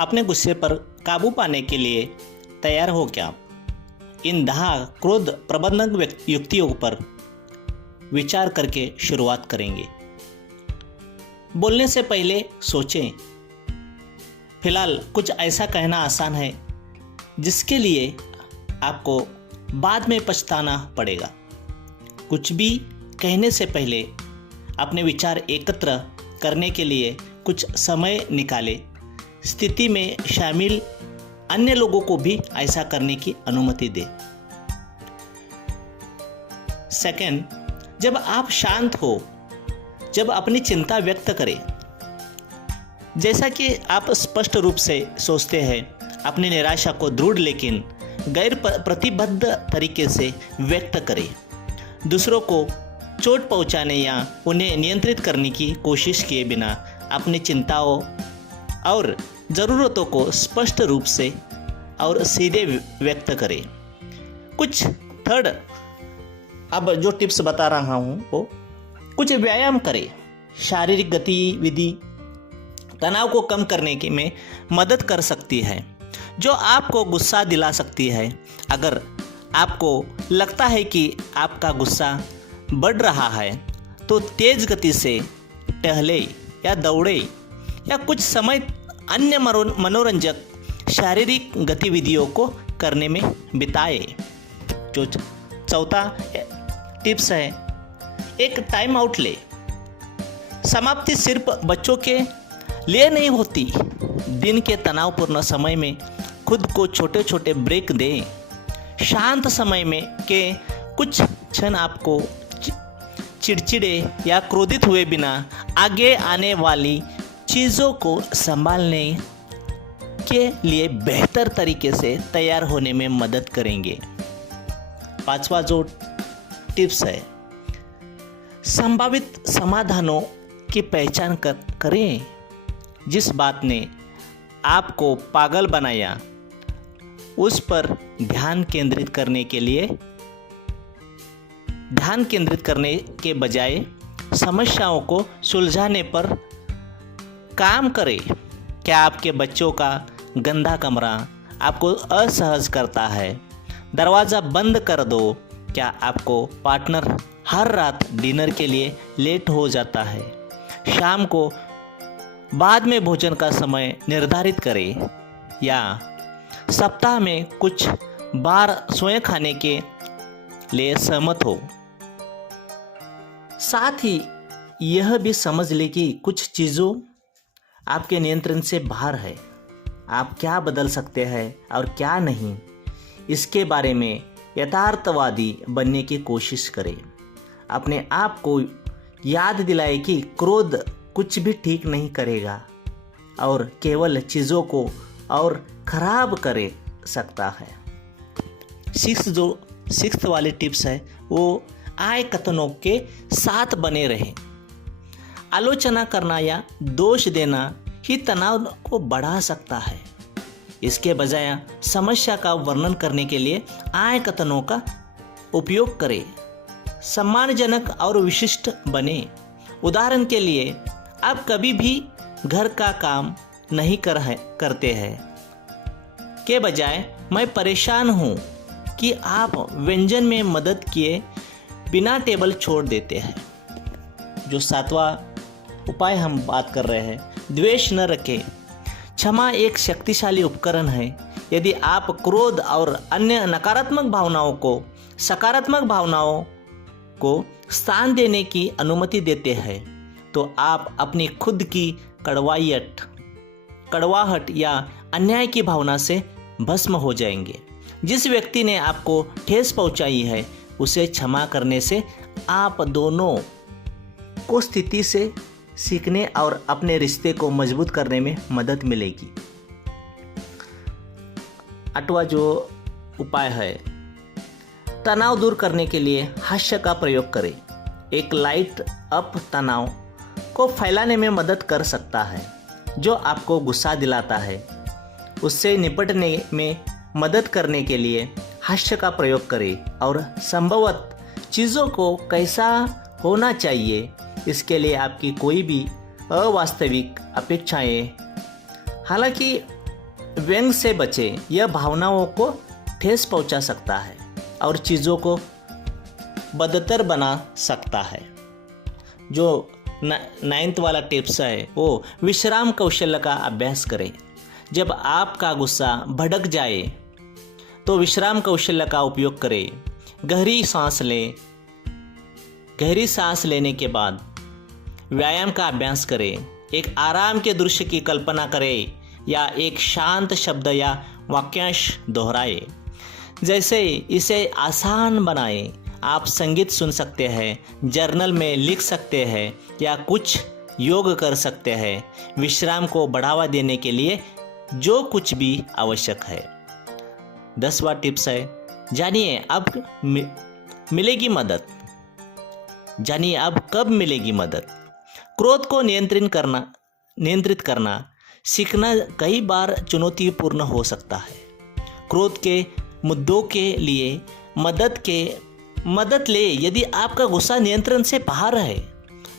अपने गुस्से पर काबू पाने के लिए तैयार हो क्या? इन 10 क्रोध प्रबंधन युक्तियों पर विचार करके शुरुआत करेंगे। बोलने से पहले सोचें। फिलहाल कुछ ऐसा कहना आसान है जिसके लिए आपको बाद में पछताना पड़ेगा। कुछ भी कहने से पहले अपने विचार एकत्र करने के लिए कुछ समय निकालें। स्थिति में शामिल अन्य लोगों को भी ऐसा करने की अनुमति दें। सेकंड, जब आप शांत हो, जब अपनी चिंता व्यक्त करें। जैसा कि आप स्पष्ट रूप से सोचते हैं, अपनी निराशा को दृढ़ लेकिन गैर प्रतिबद्ध तरीके से व्यक्त करें। दूसरों को चोट पहुंचाने या उन्हें नियंत्रित करने की कोशिश किए बिना अपनी चिंताओं और ज़रूरतों को स्पष्ट रूप से और सीधे व्यक्त करें। कुछ थर्ड, अब जो टिप्स बता रहा हूँ वो कुछ व्यायाम करें। शारीरिक गतिविधि तनाव को कम करने के में मदद कर सकती है, जो आपको गुस्सा दिला सकती है। अगर आपको लगता है कि आपका गुस्सा बढ़ रहा है तो तेज गति से टहले या दौड़े या कुछ समय अन्य मनोरंजक शारीरिक गतिविधियों को करने में बिताए। जो चौथा टिप्स है, एक टाइम आउट ले। समाप्ति सिर्फ बच्चों के लिए नहीं होती। दिन के तनावपूर्ण समय में खुद को छोटे छोटे ब्रेक दें। शांत समय में के कुछ क्षण आपको चिड़चिड़े या क्रोधित हुए बिना आगे आने वाली चीज़ों को संभालने के लिए बेहतर तरीके से तैयार होने में मदद करेंगे। पांचवा जो टिप्स है, संभावित समाधानों की पहचान करें। जिस बात ने आपको पागल बनाया उस पर ध्यान केंद्रित करने के बजाय समस्याओं को सुलझाने पर काम करें। क्या आपके बच्चों का गंदा कमरा आपको असहज करता है? दरवाज़ा बंद कर दो। क्या आपको पार्टनर हर रात डिनर के लिए लेट हो जाता है? शाम को बाद में भोजन का समय निर्धारित करें या सप्ताह में कुछ बार स्वयं खाने के लिए सहमत हो। साथ ही यह भी समझ ले कि कुछ चीज़ों आपके नियंत्रण से बाहर है। आप क्या बदल सकते हैं और क्या नहीं, इसके बारे में यथार्थवादी बनने की कोशिश करें। अपने आप को याद दिलाए कि क्रोध कुछ भी ठीक नहीं करेगा और केवल चीज़ों को और खराब कर सकता है। सिक्स्थ वाली टिप्स है वो आय कथनों के साथ बने रहें। आलोचना करना या दोष देना ही तनाव को बढ़ा सकता है। इसके बजाय समस्या का वर्णन करने के लिए आय कथनों का उपयोग करें। सम्मानजनक और विशिष्ट बने। उदाहरण के लिए, आप कभी भी घर का काम नहीं करते हैं के बजाय मैं परेशान हूँ कि आप व्यंजन में मदद किए बिना टेबल छोड़ देते हैं। जो 7वां उपाय हम बात कर रहे हैं, द्वेष न रखें। क्षमा एक शक्तिशाली उपकरण है। यदि आप क्रोध और अन्य नकारात्मक भावनाओं को सकारात्मक भावनाओं को स्थान देने की अनुमति देते हैं तो आप अपनी खुद की कड़वाहट या अन्याय की भावना से भस्म हो जाएंगे। जिस व्यक्ति ने आपको ठेस पहुंचाई है उसे क्षमा करने से आप दोनों को स्थिति से सीखने और अपने रिश्ते को मजबूत करने में मदद मिलेगी। 8वां जो उपाय है, तनाव दूर करने के लिए हास्य का प्रयोग करें। एक लाइट अप तनाव को फैलाने में मदद कर सकता है। जो आपको गुस्सा दिलाता है उससे निपटने में मदद करने के लिए हास्य का प्रयोग करें और संभवतः चीज़ों को कैसा होना चाहिए इसके लिए आपकी कोई भी अवास्तविक अपेक्षाएं, हालांकि व्यंग से बचे, यह भावनाओं को ठेस पहुंचा सकता है और चीज़ों को बदतर बना सकता है। जो 9th वाला टिप्स है वो विश्राम कौशल्य का अभ्यास करें। जब आपका गुस्सा भड़क जाए तो विश्राम कौशल्य का उपयोग करें। गहरी सांस लें। गहरी सांस लेने के बाद व्यायाम का अभ्यास करें। एक आराम के दृश्य की कल्पना करें या एक शांत शब्द या वाक्यांश दोहराएं। जैसे इसे आसान बनाएं। आप संगीत सुन सकते हैं, जर्नल में लिख सकते हैं या कुछ योग कर सकते हैं। विश्राम को बढ़ावा देने के लिए जो कुछ भी आवश्यक है। 10वां टिप्स है, जानिए अब मिलेगी मदद। जानिए अब कब मिलेगी मदद। क्रोध को नियंत्रित करना सीखना कई बार चुनौतीपूर्ण हो सकता है। क्रोध के मुद्दों के लिए मदद ले। यदि आपका गुस्सा नियंत्रण से बाहर है,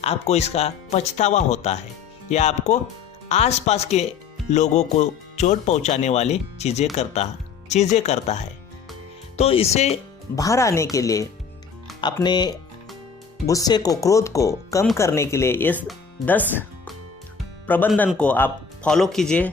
आपको इसका पछतावा होता है या आपको आसपास के लोगों को चोट पहुंचाने वाली चीज़ें करता है, तो इसे बाहर आने के लिए, अपने गुस्से को, क्रोध को कम करने के लिए इस 10 प्रबंधन को आप फॉलो कीजिए।